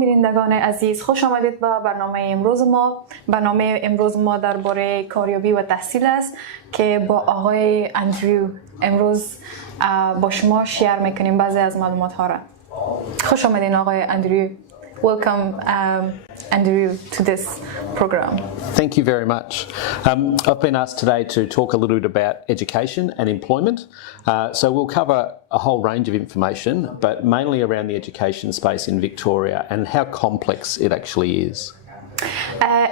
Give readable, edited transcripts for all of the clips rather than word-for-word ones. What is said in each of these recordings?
بینندگان عزیز، خوش آمدید به برنامه امروز ما. برنامه امروز ما درباره کاریابی و تحصیل است که با آقای اندریو امروز با شما شیر میکنیم بعضی از معلومات ها را. خوش آمدین آقای اندریو. Welcome, Andrew, to this program. Thank you very much. I've been asked today to talk a little bit about education and employment. So we'll cover a whole range of information, but mainly around the education space in Victoria and how complex it actually is.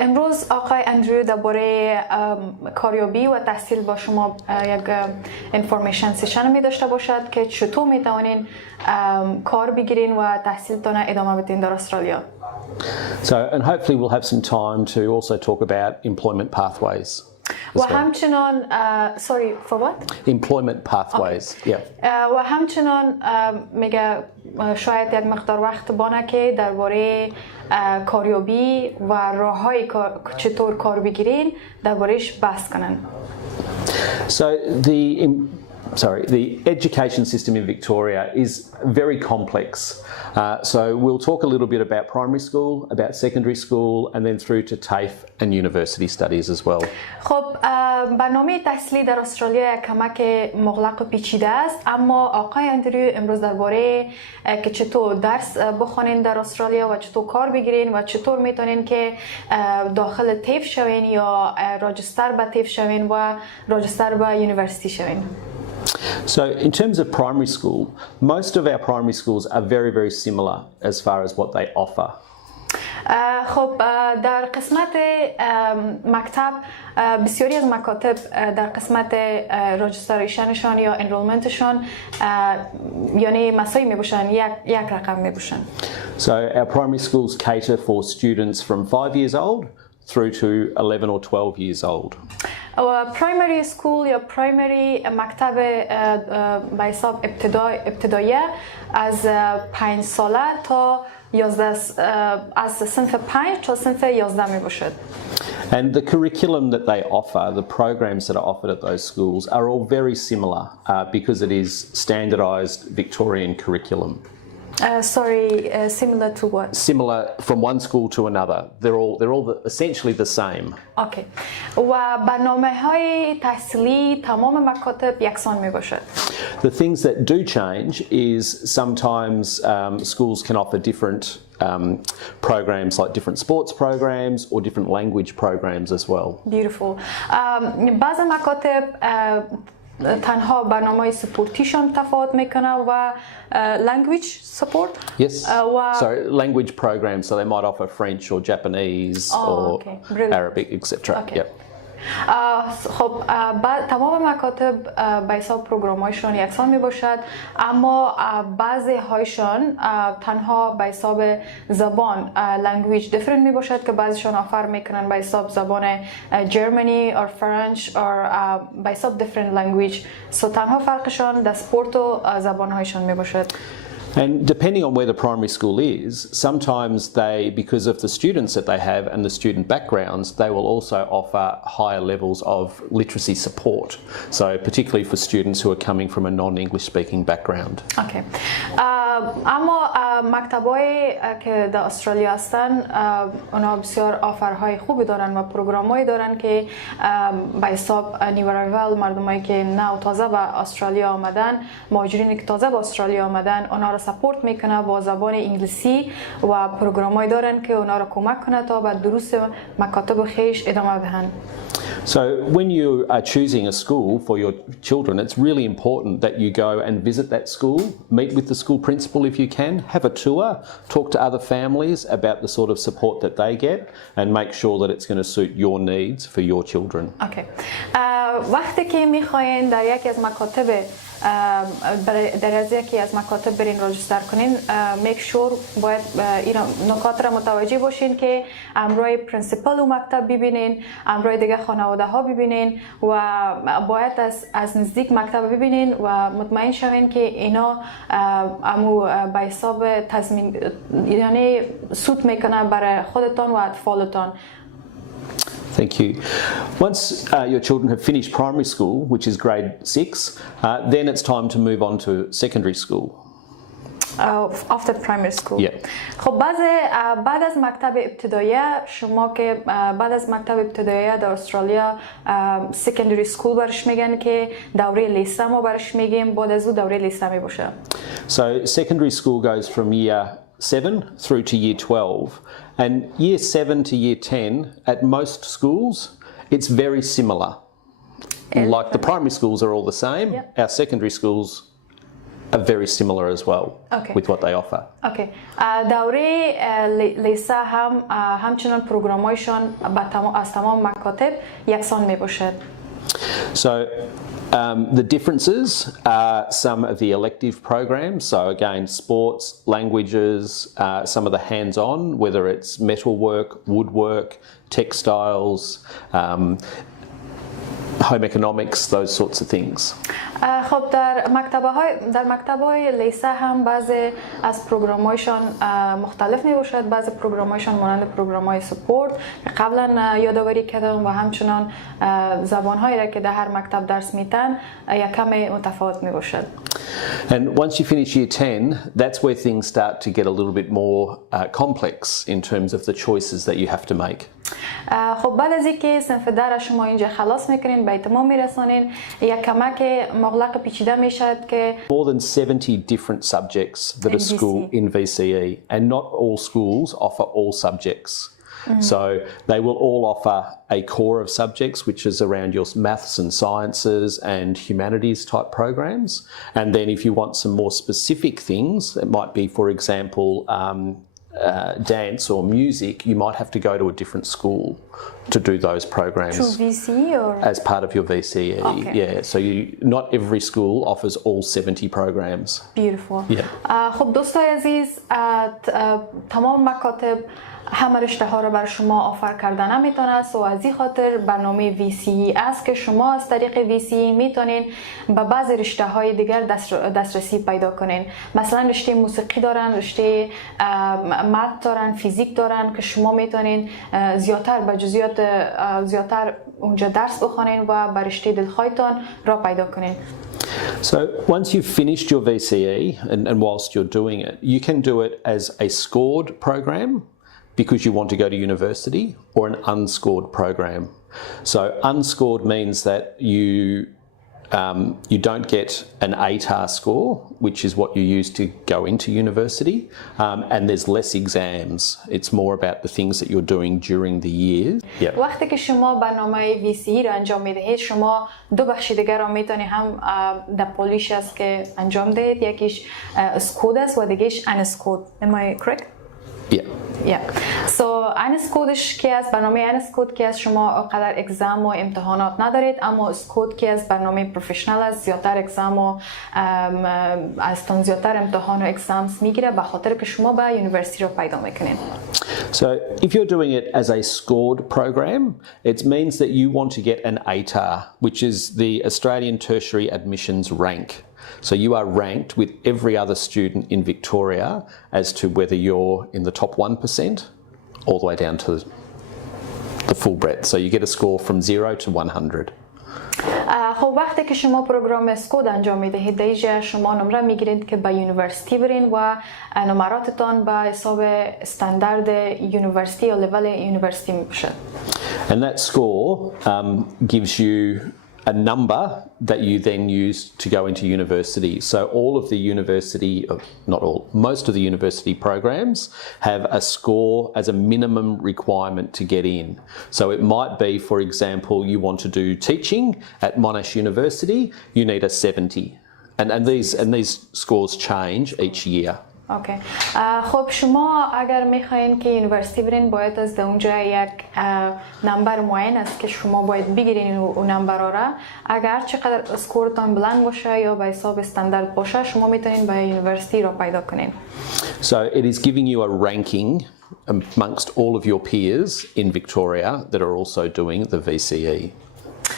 امروز آقای اندریو درباره کاریابی و تحصیل با شما یک انفورمیشن سیشن می داشته باشد که چطور می توانین کار بگیرین و تحصیلتان ادامه بدین در استرالیا. So and hopefully we'll have some time to also talk about employment pathways. و همچنان sorry for what? Employment pathways. Okay. Yeah. و همچنان میگه شاید یک مقدار وقت بانه که درباره کاریابی و راههای چطور کار بگیرین دربارهش بحث کنن. So the education system in Victoria is very complex. So we'll talk a little bit about primary school, about secondary school, and then through to TAFE and university studies as well. خب برنامه تحصیلی در استرالیا کمک مغلق و پیچیده است، اما آقای اندریو امروز درباره که چطور درس بخونین در استرالیا و چطور کار بگیرین و چطور میتونین که داخل تیف شوین یا راجستر به تیف شوین و راجستر به یونیورسیتی شوین. So in terms of primary school, most of our primary schools are very, very similar as far as what they offer. خب در قسمت مکتب بسیاری از مکاتب در قسمت راجستریشنشان یا انرولمنتشان یعنی مساوی میباشن، یک رقم میباشن. So our primary schools cater for students from 5 years old through to 11 or 12 years old. پرایمری سکول یا پرایمری مکتب به حساب ابتداییه از 5 ساله تا 11 از صنف 5 تا صنف 11 می باشد. And the curriculum that they offer, the programs that are offered at those schools are all very similar because it is standardised Victorian curriculum. Similar to what? Similar from one school to another. They're all essentially the same. Okay. و برنامه‌های تحصیلی تمام مکاتب یکسان میباشد. The things that do change is sometimes schools can offer different programs like different sports programs or different language programs as well. Beautiful. بعض مکاتب تنها برنامه سپورتیشان تفاوت میکنه و language support. Yes. Sorry, language programs. So they might offer French or Japanese or Arabic, etc. Okay. Yep. خب تمام مکاتب به حساب پروگرام‌هایشان یکسان میباشد، اما بعضی هایشان تنها به حساب زبان language different میباشد که بعضیشان آفر میکنن به حساب زبان Germany or French or به حساب different language. So تنها فرقشان در سپورت و زبان هایشان میباشد. And depending on where the primary school is, sometimes they, because of the students that they have and the student backgrounds, they will also offer higher levels of literacy support. So particularly for students who are coming from a non-English speaking background. Okay. اما مکتب‌های که در استرالیا هستن اونا بسیار آفرهای خوبی دارن و پروگرام‌هایی دارن که به حساب نیو ارایول مردمایی که نه تازه به استرالیا آمدن، مهاجرینی که تازه به استرالیا آمدن، اونا را سپورت میکنه با زبان انگلیسی و پروگرام‌هایی دارن که اونا را کمک کنه تا به دروس مکاتب خیش ادامه دهند. So when you are choosing a school for your children, it's really important that you go and visit that school, meet with the school principal if you can, have a tour, talk to other families about the sort of support that they get and make sure that it's going to suit your needs for your children. Okay. وقتی که میخواین در یکی از مکاتب در یکی از مکاتب برین راجستر کنین، میک شور باید این نکات را متوجه باشین که امروی پرینسیپل و مکتب ببینین، امروی دیگه خانواده ها ببینین و باید از نزدیک مکتب ببینین و مطمئن شوین که اینا امو به حساب تضمین یعنی سود میکنه برای خودتان و اطفالتان. Thank you. Once your children have finished primary school, which is grade 6, then it's time to move on to secondary school. after primary school. Yeah. خب بعد از مکتب ابتدایی شما که بعد از مکتب ابتدایی در استرالیا secondary school برش میگن که دوره لیسه ما برش میگیم، بعد از او دوره لیسه می باشه. So secondary school goes from year 7 through to year 12, and year 7 to year 10 at most schools it's very similar. Like the primary schools are all the same, Yep. our secondary schools are very similar as well Okay. with what they offer. اوکی. دوره لیسه هم همچنان پروگرامایشان از تمام مکاتب یکسان می باشد. So the differences are some of the elective programs. So again, sports, languages, some of the hands-on, whether it's metalwork, woodwork, textiles, home economics, those sorts of things. خب در مکتب‌های لیسه هم بعضی از پروگرام‌هایشان مختلف میباشد. بعضی پروگرام‌هایشان مانند پروگرام‌های سپورت که قبلا یادآوری کردم و همچنان زبان‌هایی را که در هر مکتب درس میدن یک کم متفاوت میباشد. And once you finish year 10, that's where things start to get a little bit more complex in terms of the choices that you have to make. خب بعد از اینکه صنف در شما اینجا خلاص میکنین به اتمام میرسانین یک کمک مغلق پیچیده میشد که More than 70 different subjects that are school in VCE, and not all schools offer all subjects. So they will all offer a core of subjects which is around your maths and sciences and humanities type programs, and then if you want some more specific things, it might be, for example, dance or music, you might have to go to a different school to do those programs. Through VCE or? As part of your VCE, Okay. yeah. So not every school offers all 70 programs. Beautiful. Yeah. خب دوستای عزیز، تمام مکاتب همه رشته ها رو بر شما آفر کرده نمیتونه و از این خاطر برنامه VCE است که شما از طریق VCE میتونین به بعضی رشته های دیگر دسترسی پیدا کنین. مثلا رشته موسیقی دارن، رشته مات دارن، فیزیک دارن که شما میتونین زیادتر به جزئیات زیادتر اونجا درس بخونین و به رشته دلخواهتان را پیدا کنین. So once you've finished your VCE and whilst you're doing it, you can do it as a scored program because you want to go to university, or an unscored program. So unscored means that you don't get an ATAR score, which is what you use to go into university, and there's less exams. It's more about the things that you're doing during the year. Yeah. وقتی که شما برنامه VCE را انجام میدهید، شما دو بخش دیگر را میتونید هم در پولیش است که انجام دهید، یکیش اسکود است و دیگهش انسکود. Am I correct? Yeah. So انسکودش که از برنامه انسکود که از شما قدر اگزم و امتحانات ندارید، اما اسکود که از برنامه پروفشنال است، زیادتر اگزم و از تون زیادتر امتحان و اگزامز میگیره به خاطر که شما به یونیورسیتی رو پیدا میکنین. So if you're doing it as a scored program, it means that you want to get an ATAR, which is the Australian Tertiary Admissions rank. So you are ranked with every other student in Victoria as to whether you're in the top 1% all the way down to the full breadth. So you get a score from 0 to 100. خب وقتی که شما پروگرام اسکود انجام میدهید، در اینجا شما نمره میگیرید که به یونیورسیتی برین و نمراتتان به حساب استاندارد یونیورسیتی یا لول یونیورسیتی میشه. And that score gives you a number that you then use to go into university. So all of the university, not all, most of the university programs have a score as a minimum requirement to get in. So it might be, for example, you want to do teaching at Monash University, you need a 70. And these scores change each year. اوکی. خب شما اگر میخواین که یونیورسیتی برین، باید از اونجا یک نمبر معین است که شما باید بگیرین اون نمبر را. اگر چقدر اسکورتان بلند باشه یا به حساب استاندارد باشه، شما میتونین به یونیورسیتی را پیدا کنین. So it is giving you a ranking amongst all of your peers in Victoria that are also doing the VCE.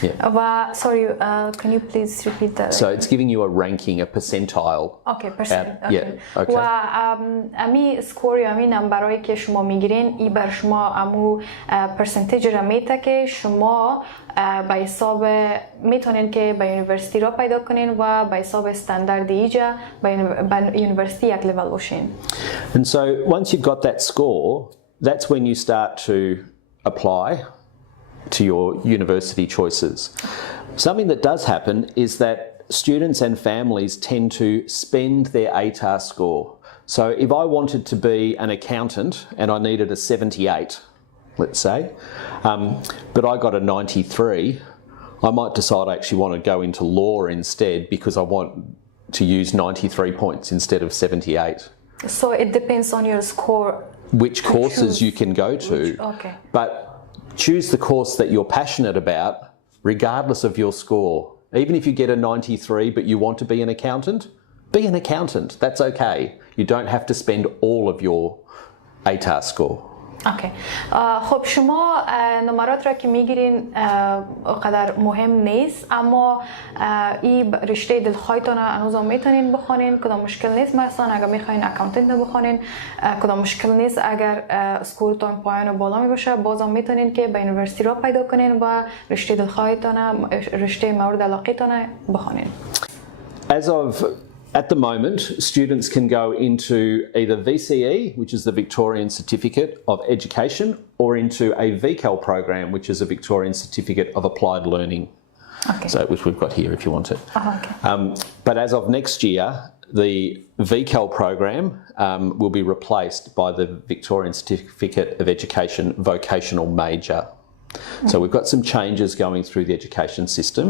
Yeah. sorry, can you please repeat that? So it's giving you a ranking, a percentile. Okay, percent. Okay. Yeah. Okay. و امی سکور یا امی نمبرایی که شما میگیرین این بر شما امو پرسنتیج را میته که شما به حساب میتونین که به یونیورسیتی را پیدا کنین و به حساب استاندارد ایجا به یونیورسیتی یک لیول باشین. And so once you've got that score, that's when you start to apply to your university choices. Something that does happen is that students and families tend to spend their ATAR score. So if I wanted to be an accountant and I needed a 78, let's say, but I got a 93, I might decide I actually want to go into law instead because I want to use 93 points instead of 78. So it depends on your score. Which courses you can go to. Okay. But choose the course that you're passionate about, regardless of your score. Even if you get a 93 but you want to be an accountant, be an accountant. That's okay. You don't have to spend all of your ATAR score. اوکی. خب شما نمرات را که میگیرین قدر مهم نیست، اما این رشته دلخواهتان هنوز میتونین بخونین، کدام مشکل نیست. مثلا اگر میخواین اکاونتنت بخونین کدام مشکل نیست. اگر اسکورتان پایین و بالا می باشه بازم میتونین که به یونیورسیتی را پیدا کنین و رشته دلخواهتان، رشته مورد علاقتان بخونین. At the moment, students can go into either VCE, which is the Victorian Certificate of Education, or into a VCAL program, which is a Victorian Certificate of Applied Learning. Okay. So, which we've got here if you want it. Okay. But as of next year, the VCAL program will be replaced by the Victorian Certificate of Education Vocational Major. So we've got some changes going through the education system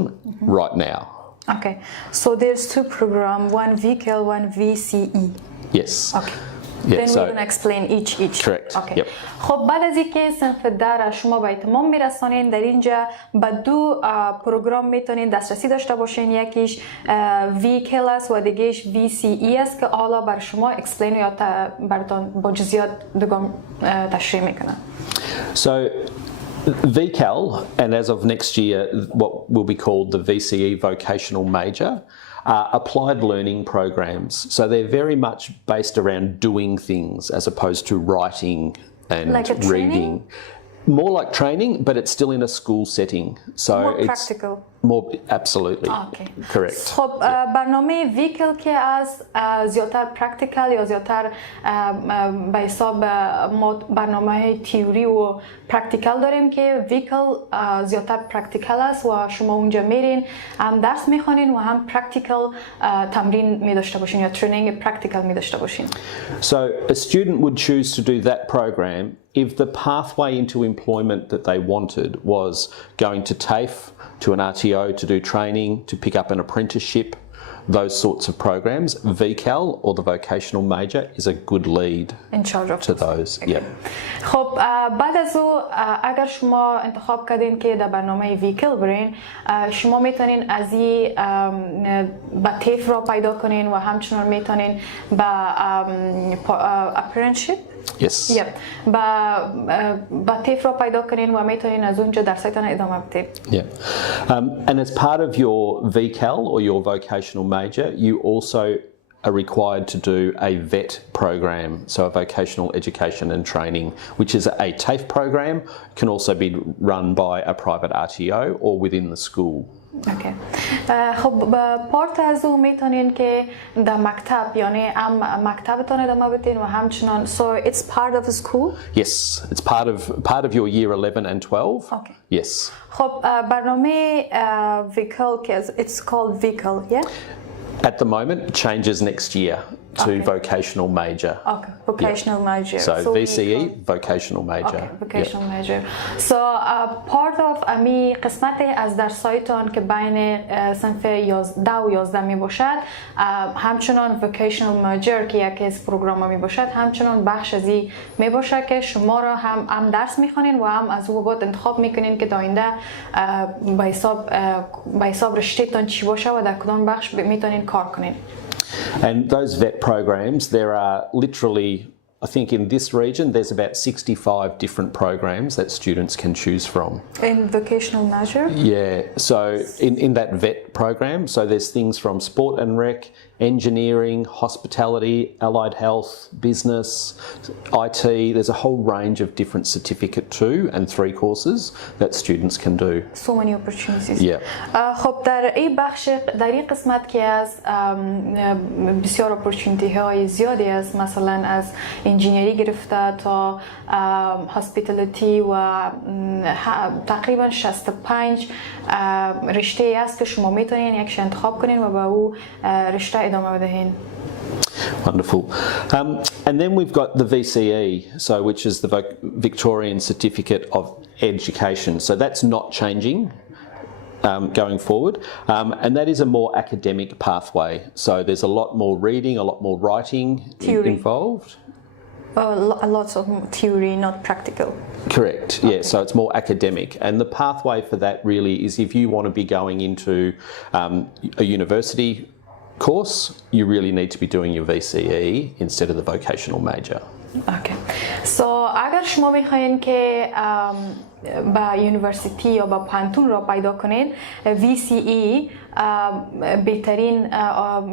right now. Okay, so there's two programs, one VCAL, one VCE. Yes. Okay. Yeah, Then we're going to explain each. Correct. Okay. Yep. خب بعد از اینکه صنف در شما به اتمام میرسانین، در اینجا به دو پروگرام میتونین دسترسی داشته باشین. یکیش VCAL است و دیگهش VCE است که حالا بر شما explain یا براتون با جزئیات دوم تشریح میکنم. So VCAL, and as of next year, what will be called the VCE Vocational Major, are applied learning programs. So they're very much based around doing things as opposed to writing and like reading. More like training, but it's still in a school setting. So more it's practical. More, absolutely. Okay. Correct. خب برنامه ویکل که از زیادتر پرکتیکال یا زیادتر به حساب ما برنامه تئوری و پرکتیکال داریم که ویکل زیادتر پرکتیکال است و شما اونجا میرین هم درس میخوانین و هم پرکتیکال تمرین می داشته باشین یا ترینینگ پرکتیکال می داشته باشین. So a student would choose to do that program if the pathway into employment that they wanted was going to TAFE, to an RTO, to do training, to pick up an apprenticeship, those sorts of programs. VCAL or the vocational major is a good lead in charge of to those. Okay. Yeah. خب بعد از او اگر شما انتخاب کردین که در برنامه ویکل برین، شما میتونین از این با تیف را پیدا کنین و همچنان میتونین با apprenticeship Yes. Yeah. با تیف را پیدا کنین و میتونین از اونجا درسایتان ادامه بدید. Yeah. And as part of your VCAL or your vocational major, you also are required to do a VET program, so a vocational education and training, which is a TAFE program, can also be run by a private RTO or within the school. Okay. خب پارت از او میتونین که در مکتب یعنی هم مکتبتان ادامه بدین و همچنان so it's part of the school? Yes, it's part of your year 11 and 12. Okay. Yes. خب برنامه VCAL که it's called VCAL, yeah? At the moment, it changes next year to vocational major. Okay, vocational major. So VCE, vocational major. Okay, vocational major. So part of امی قسمت از درسایتان که بین صنف 10 و 11 می باشد، همچنان vocational major که یکی از پروگرام می باشد، همچنان بخش از این می باشد که شما را هم درس می خوانین و هم از او بعد انتخاب می کنین که داینده به حساب رشتهتان چی باشه و در کدام بخش میتونین کار کنین. And those VET programs, there are literally I think in this region there's about 65 different programs that students can choose from. In vocational major? Yeah, so in that VET program, so there's things from sport and rec, engineering, hospitality, allied health, business, IT. There's a whole range of different certificate 2 and 3 courses that students can do. So many opportunities. Yeah. خب در این بخش در این قسمت که از بسیار اپورتونیتی های زیادی است، مثلا از انجینیری گرفته تا هاسپیتالیتی و تقریبا 65 رشته است که شما میتونین یکش انتخاب کنین و به او رشته ادامه بدهین. Wonderful. And then we've got the VCE, so which is the Victorian Certificate of Education. So that's not changing going forward. And that is a more academic pathway. So there's a lot more reading, a lot more writing involved. Lots of theory, not practical. Correct, yeah, so it's more academic. And the pathway for that really is if you want to be going into a university course, you really need to be doing your VCE instead of the vocational major. Okay. So اگر شما بخواین که با یونیورسیتی یا با پانتون را پیدا کنین، VCE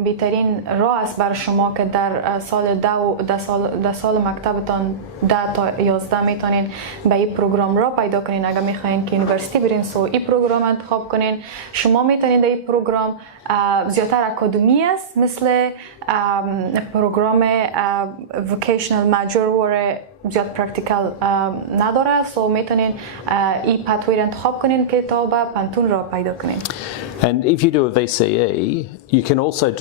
بهترین راه است برای شما که در سال مکتبتان 10 تا 11 میتونین به این پروگرام را پیدا کنین. اگر میخواین که یونیورسیتی برین سو این پروگرام انتخاب کنین. شما میتونین در این پروگرام زیادتر اکادمی است، مثل پروگرام vocational major و زیاد پرکتیکال نداره، سو میتونین این پاتوی را انتخاب کنین که تا به پانتون را پیدا کنین. And if you do a VCE, you can also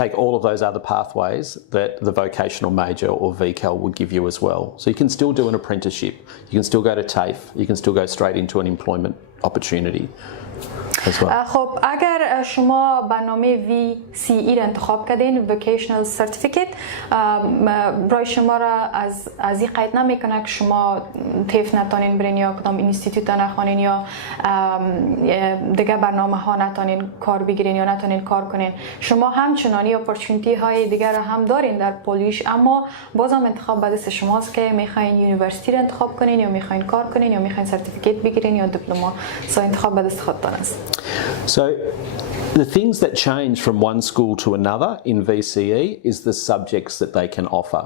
take all of those other pathways that the vocational major or VCAL would give you as well. So you can still do an apprenticeship, you can still go to TAFE, you can still go straight into an employment opportunity as well. خب اگر شما برنامه VCE را انتخاب کردین، Vocational Certificate، برای شما را از این قید نمیکنه که شما تیف نتانین برین یا کدام اینستیتوت نخوانین یا دیگه برنامه ها نتانین کار بگیرین یا نتانین کار کنین. شما همچنانی اپورتونیتی های دیگر را هم دارین در پولیش، اما بازم انتخاب به دست شماست که میخواین یونیورسیتی را انتخاب کنین یا میخواین کار کنین یا میخواین سرتیفیکیت بگیرین یا دیپلم. سو انتخاب به دست خودتان است. So the things that change from one school to another in VCE is the subjects that they can offer.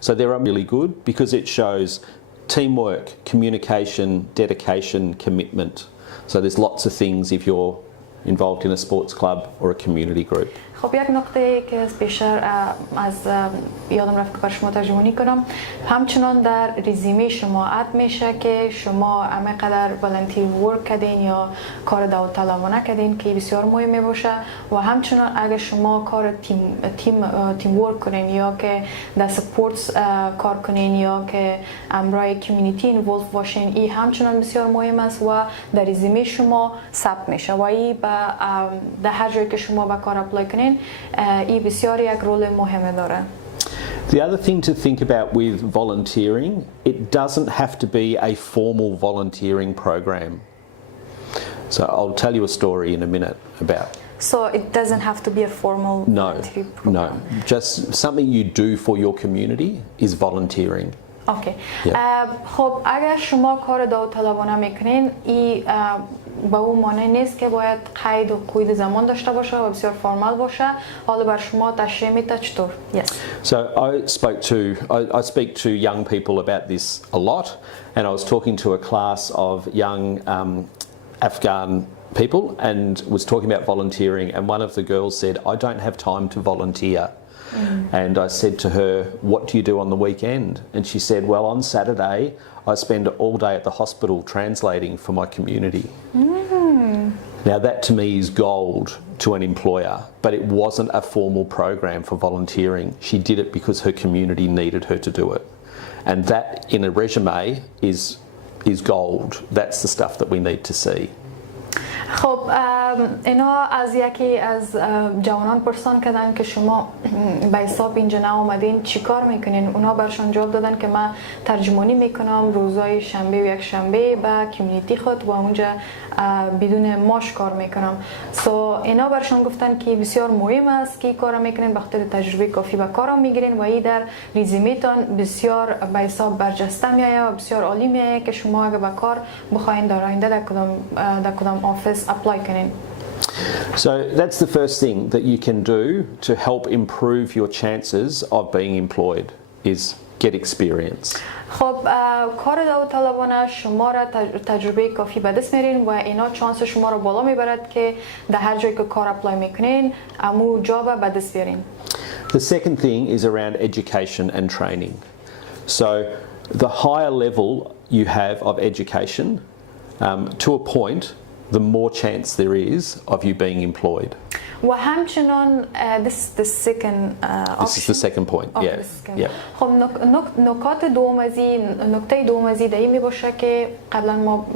So they're really good because it shows teamwork, communication, dedication, commitment. So there's lots of things if you're involved in a sports club or a community group. خب یک نکته که بیشتر از یادم رفت که بر شما ترجمه کنم، همچنان در رزومه شما اد میشه که شما همینقدر والنتیر ورک کردین یا کار داوطلبانه کردین که بسیار مهمه باشه و همچنان اگر شما کار تیم ورک کنین یا که در سپورتس کار کنین یا که امرای کمیونیتی اینوولو باشین، این همچنان بسیار مهم است و در رزومه شما ثبت میشه و این در هر جایی که شما به کار اپلای کنین این بسیار یک رول مهم داره. The other thing to think about with volunteering, it doesn't have to be a formal volunteering program. So I'll tell you a story in a minute about. So it doesn't have to be a formal volunteering program. No, just something you do for your community is volunteering. اوکی. خب اگر شما کار داوطلبانه میکنین، این با اون معنی نیست که باید قید و قید زمان داشته باشه و بسیار فرمال باشه. حالا بر شما تشریح میده چطور؟ Yes. So I speak to young people about this a lot, and I was talking to a class of young Afghan people and was talking about volunteering, and one of the girls said, "I don't have time to volunteer." And I said to her, "What do you do on the weekend?" And she said, "Well, on Saturday I spend all day at the hospital translating for my community." Now that to me is gold to an employer, but it wasn't a formal program for volunteering. She did it because her community needed her to do it. And that in a resume is gold. That's the stuff that we need to see. خب اینا از یکی از جوانان پرسان کردن که شما به حساب اینجا آمدین چی کار میکنین؟ اونا برشان جواب دادن که من ترجمانی میکنم روزای شنبه و یک شنبه به کمیونیتی خود و اونجا بدون معاش کار میکنم. اینا برشان گفتن که بسیار مهم است که کار میکنین بخاطر تجربه کافی به کار میگیرین و این در رزومتون بسیار به حساب برجسته میایه و بسیار عالی میایه که شما اگه به کار بخواین در آینده در کدام آفیس اپلای کنین. So that's the first thing that you can do to help improve your chances of being employed is get experience. خب کار داوطلبانه شما را تجربه کافی به دست میارین و اینا چانس شما را بالا میبرد که در هر جایی که کار اپلای میکنین امو جاب به دست بیارین. The second thing is around education and training. So the higher level you have of education, to a point, the more chance there is of you being employed. و همچنان this is the second This is the second point. Yeah. خب نکته دوم از این می باشه که قبلا ما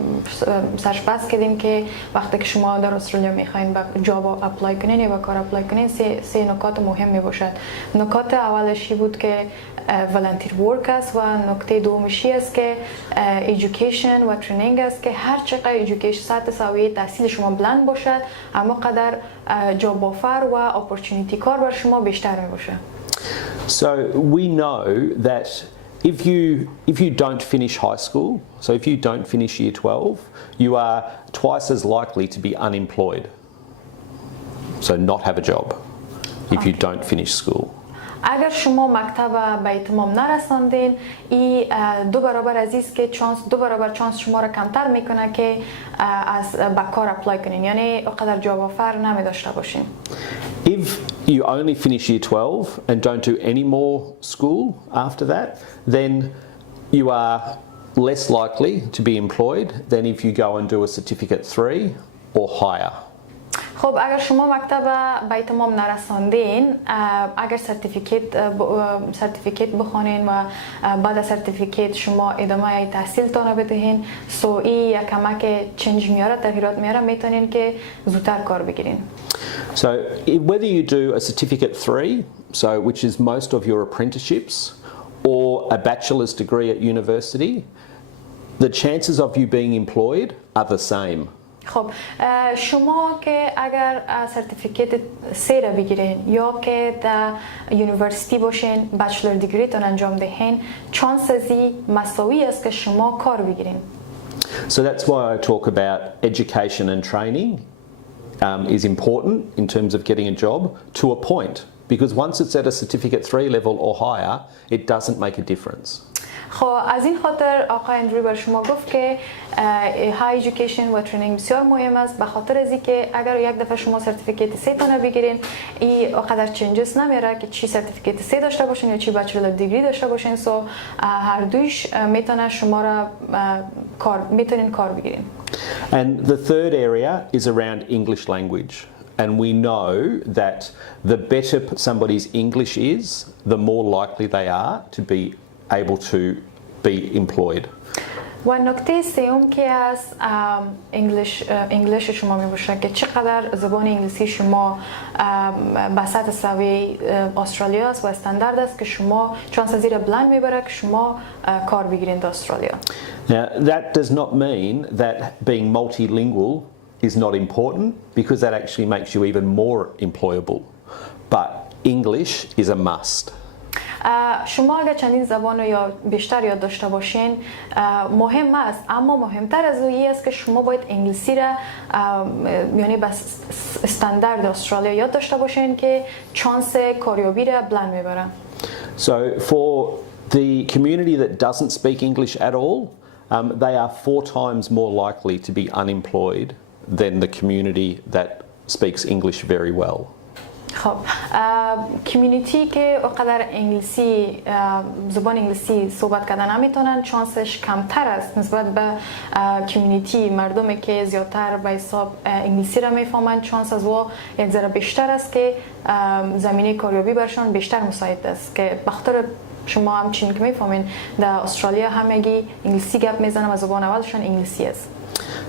سرش بحث کردیم که وقتی که شما در استرالیا میخواین به جاب اپلای کنین یا به کار اپلای کنین سه نکات مهم می باشد. نکات اولشی بود که volunteer work است و نکته دومشی است که education و training است که هر چقدر education سطح سویه تحصیل شما بلند باشد اما قدر جاب آفر و اپورتونیتی کار بر شما بیشتر می باشه. So we know that if you don't finish high school, so if you don't finish year 12, you are twice as likely to be unemployed. So not have a job if you don't finish school. اگر شما مکتب به اتمام نرساندین این دو برابر چانس شما را کمتر میکنه که از به کار اپلای کنین یعنی اقدر جاب آفر نمی داشته باشین. If you only finish year 12 and don't do any more school after that, then you are less likely to be employed than if you go and do a certificate 3 or higher. خب اگر شما مکتب به اتمام نرساندین اگر سرتیفیکیت بخونین و بعد از سرتیفیکیت شما ادامه تحصیل تان بدهین این یک کمک چنج میاره تغییرات میاره میتونین که زودتر کار بگیرین. So whether you do a certificate 3, so which is most of your apprenticeships, or a bachelor's degree at university, the chances of you being employed are the same. خب شما که اگر سرتیفیکیت 3 را بگیرین یا که در یونیورسیتی باشین بچلر دیگری تان انجام دهین چانس ازی مساوی است که شما کار بگیرین. So that's why I talk about education and training is important in terms of getting a job to a point, because once it's at a certificate 3 level or higher it doesn't make a difference. خب از این خاطر آقای اندرو بر شما گفت که های ایژوکیشن و ترینینگ بسیار مهم است به خاطر از اینکه اگر یک دفعه شما سرتیفیکیت 3 تانه بگیرین این اقدر چنجز نمیاره که چی سرتیفیکیت 3 داشته باشین یا چی بچلر دیگری داشته باشین هر دویش میتونه شما را میتونین کار بگیرین. And the third area is around English language. And we know that the better somebody's English is, the more likely they are to be able to be employed. و نکته سوم که از انگلیش شما می باشه که چقدر زبان انگلیسی شما به سطح سوی استرالیا است و استاندارد است که شما چانس زیر بلند میبره که شما کار بگیرین در استرالیا. Now that does not mean that being multilingual is not important, because that actually makes you even more employable. But English is a must. شما اگر چندین زبان یا بیشتر یاد داشته باشین مهم است اما مهمتر از اون است که شما باید انگلیسی را یعنی به استاندارد استرالیا یاد داشته باشین که چانس کاریابی را بلند میبره. So for the community that doesn't speak English at all, they are 4 times more likely to be unemployed than the community that speaks English very well. خب کمیونیتی که اقدر انگلیسی زبان انگلیسی صحبت کردن نمیتونن چانسش کمتر است نسبت به کمیونیتی مردمی که زیادتر به حساب انگلیسی را میفهمن چانس از او یک ذره بیشتر است که زمینه کاریابی برشان بیشتر مساعد است که بخاطر شما همچنین که میفهمین در استرالیا همگی انگلیسی گپ میزنن و زبان اولشان انگلیسی است.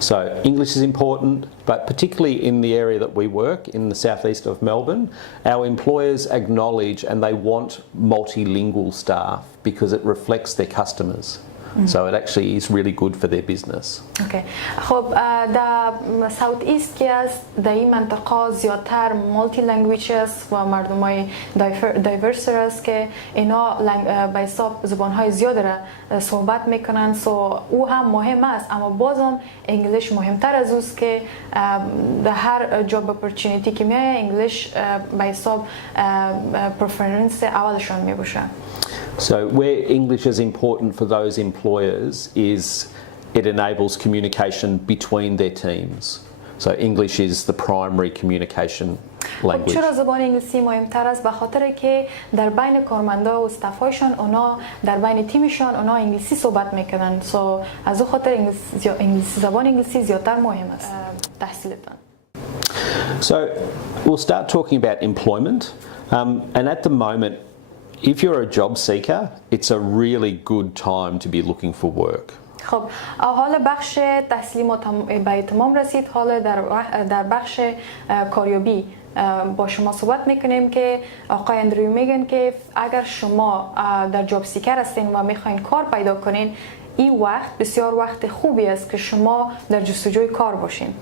So English is important, but particularly in the area that we work, in the southeast of Melbourne, our employers acknowledge and they want multilingual staff because it reflects their customers. So it actually is really good for their business. اوکی. خب در ساوت ایست که است در این منطقه زیادتر مالتی لنگویج است و مردمای دایورسر است که اینا به حساب زبانهای زیاد را صحبت میکنن، سو او هم مهم است، اما بازم انگلیش مهمتر از اوست که در هر جاب اپورتونیتی که میای انگلیش به حساب پرفرنس اولشون میباشه. So where English is important for those employers is it enables communication between their teams. So English is the primary communication language. چرا زبان انگلیسی مهمتر است؟ به خاطر که در بین کارمندا و استافایشان اونا در بین تیمشان اونا انگلیسی صحبت میکنن. سو از او خاطر زبان انگلیسی زیادتر مهم است تحصیلتان. So we'll start talking about employment, and at the moment, if you're a job seeker, it's a really good time to be looking for work. خب حالا بخش تحصیلی ما به تمام رسید. حالا در بخش کاریابی با شما صحبت میکنیم که آقای اندریو میگن که اگر شما در جاب سیکر هستین و میخواین کار پیدا کنین، این وقت بسیار وقت خوبی است که شما در جستجوی کار باشین.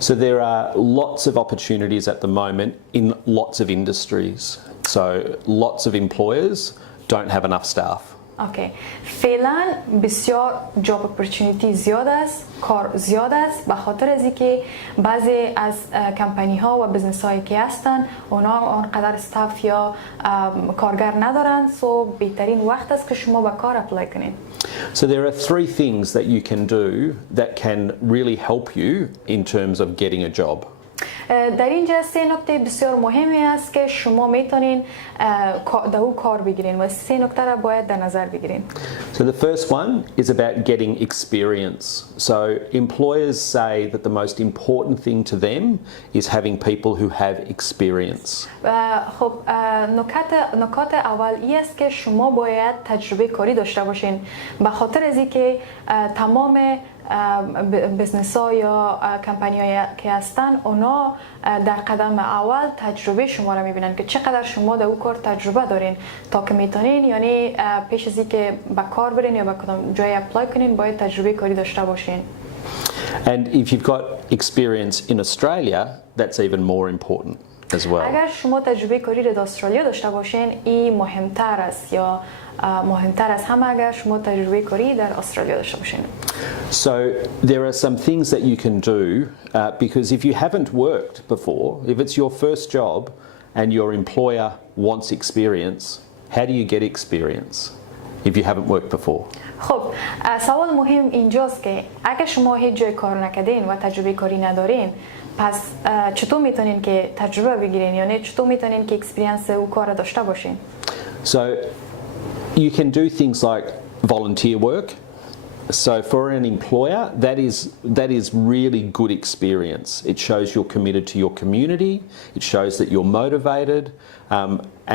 So there are lots of opportunities at the moment in lots of industries. So lots of employers don't have enough staff. اوکی. فعلا بسیار جاب اپورتونیتی زیاد است، کار زیاد است، به خاطر از اینکه بعضی از کمپانی ها و بزنس هایی که هستن اونا آنقدر استاف یا کارگر ندارن، سو بهترین وقت است که شما به کار اپلای کنین. So there are three things that you can do that can really help you in terms of getting a job. در اینجا سه نکته بسیار مهمی است که شما میتونین در او کار بگیرین و سه نکته را باید در نظر بگیرین. So the first one is about getting experience. So employers say that the most important thing to them is having people who have experience. خب نکات اول این است که شما باید تجربه کاری داشته باشین، به خاطر از اینکه تمام بزنس ها یا کمپانی هایی که هستن اونا در قدم اول تجربه شما را میبینن که چقدر شما در او کار تجربه دارین تا که میتونین، یعنی پیش از اینکه به کار برین یا به کدام جای اپلای کنین باید تجربه کاری داشته باشین. And if you've got experience in Australia, that's even more important as well. اگر شما تجربه کاری در استرالیا داشته باشین این مهمتر است، یا مهمتر از همه اگر شما تجربه کاری در استرالیا داشته باشین. So there are some things that you can do because if you haven't worked before, if it's your first job and your employer wants experience, how do you get experience if you haven't worked before? خب سوال مهم اینجاست که اگر شما هیچ جای کار نکردین و تجربه کاری ندارین، پس چطور میتونین که تجربه بگیرین، یعنی چطور میتونین که اکسپریانس او کار داشته باشین؟ So you can do things like volunteer work. So for an employer, that is really good experience. It shows you're committed to your community. It shows that you're motivated,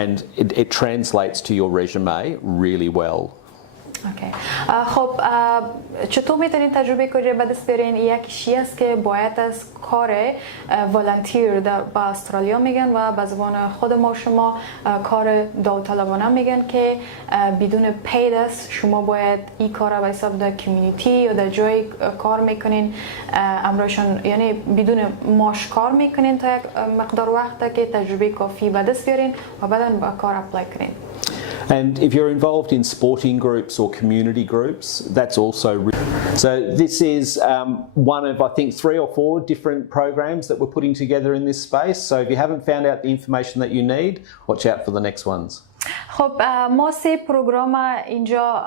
and it translates to your resume really well. اوکی. خب چطور میتونین تجربه کاری به دست بیارین؟ یکیش است که باید از کار والنتیر با استرالیا میگن و به زبان خود ما شما کار داوطلبانه میگن که بدون پید است. شما باید این کار به حساب در کمیونیتی یا در جای کار میکنین امرایشان، یعنی بدون معاش کار میکنین تا یک مقدار وقت که تجربه کافی به دست بیارین و بعدا با کار اپلای کنین. And if you're involved in sporting groups or community groups, that's also so this is one of, I think, 3 or 4 different programs that we're putting together in this space. So if you haven't found out the information that you need, watch out for the next ones. خب ما 3 پروگرام اینجا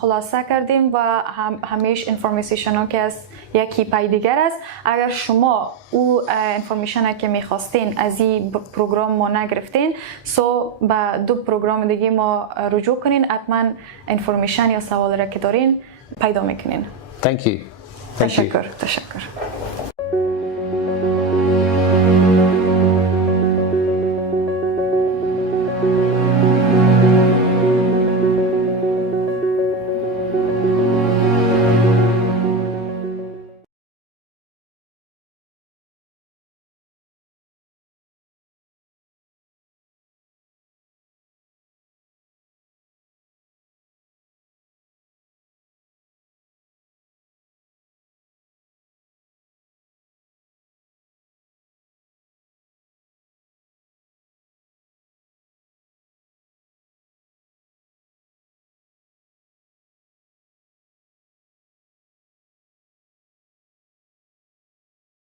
خلاصه کردیم و همیشه انفورمیشن ها که از یکی پای دیگر است. اگر شما او انفورمیشن که میخواستین از این پروگرام ما نگرفتین، سو به 2 پروگرام دیگه ما رجوع کنین، حتما انفورمیشن یا سوال را که دارین پیدا میکنین. Thank you. تشکر.